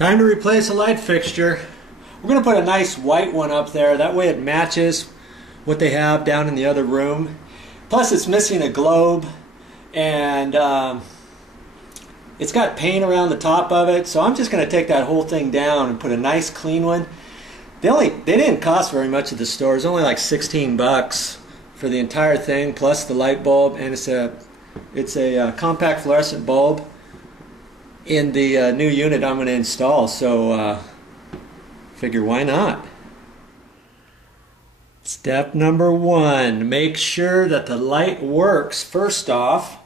Time to replace a light fixture. We're going to put a nice white one up there. That way it matches what they have down in the other room. Plus it's missing a globe, and it's got paint around the top of it. So I'm just going to take that whole thing down and put a nice clean one. They didn't cost very much at the store. It's only like 16 bucks for the entire thing, plus the light bulb, and it's a compact fluorescent bulb in the new unit I'm going to install, so figure why not. Step number 1, make sure that the light works first off.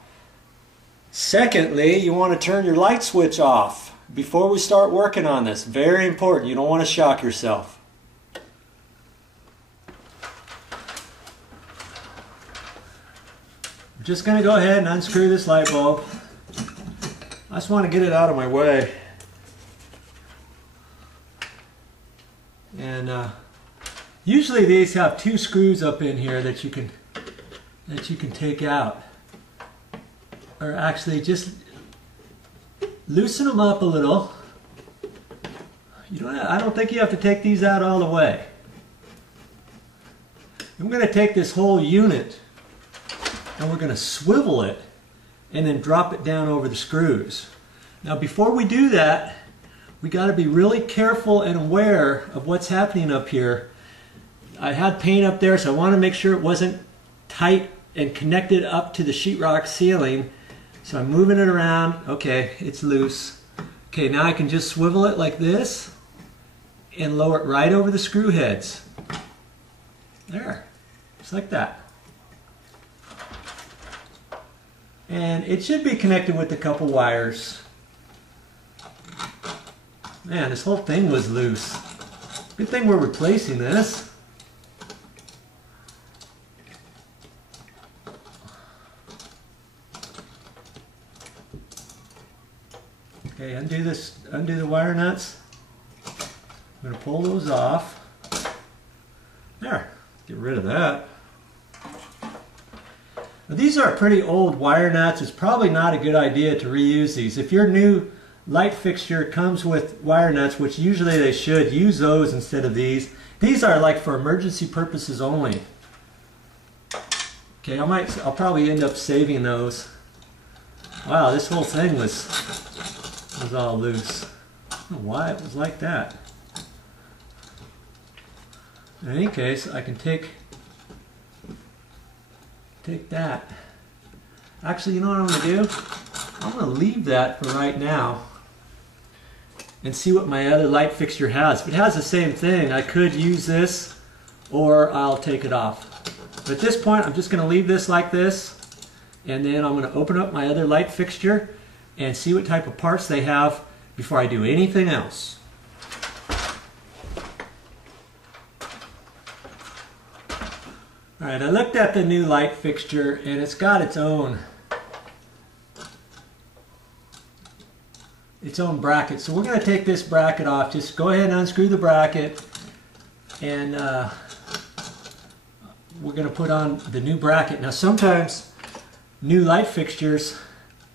Secondly, you want to turn your light switch off before we start working on this. Very important. You don't want to shock yourself. I'm just going to go ahead and unscrew this light bulb. I just want to get it out of my way. And usually these have 2 screws up in here that you can take out. Or actually just loosen them up a little. I don't think you have to take these out all the way. I'm going to take this whole unit and we're going to swivel it and then drop it down over the screws. Now before we do that, we got to be really careful and aware of what's happening up here. I had paint up there, so I want to make sure it wasn't tight and connected up to the sheetrock ceiling. So I'm moving it around. Okay, it's loose. Okay, now I can just swivel it like this and lower it right over the screw heads. There, just like that. And it should be connected with a couple wires. Man, this whole thing was loose. Good thing we're replacing this. Okay, undo the wire nuts. I'm going to pull those off. There, get rid of that. Now, these are pretty old wire nuts. It's probably not a good idea to reuse these. If your new light fixture comes with wire nuts, which usually they should, use those instead of these. These are like for emergency purposes only. Okay, I'll probably end up saving those. Wow, this whole thing was all loose. I don't know why it was like that. In any case, I can take that. Actually, you know what I'm going to do? I'm going to leave that for right now and see what my other light fixture has. If it has the same thing, I could use this or I'll take it off. But at this point, I'm just going to leave this like this, and then I'm going to open up my other light fixture and see what type of parts they have before I do anything else. Alright, I looked at the new light fixture and it's got its own bracket. So we're going to take this bracket off. Just go ahead and unscrew the bracket, and we're going to put on the new bracket. Now sometimes new light fixtures,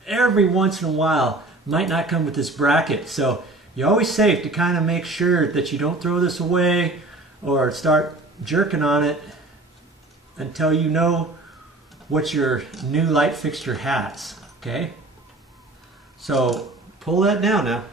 every once in a while, might not come with this bracket. So you're always safe to kind of make sure that you don't throw this away or start jerking on it until you know what your new light fixture has. Okay? So pull that down now.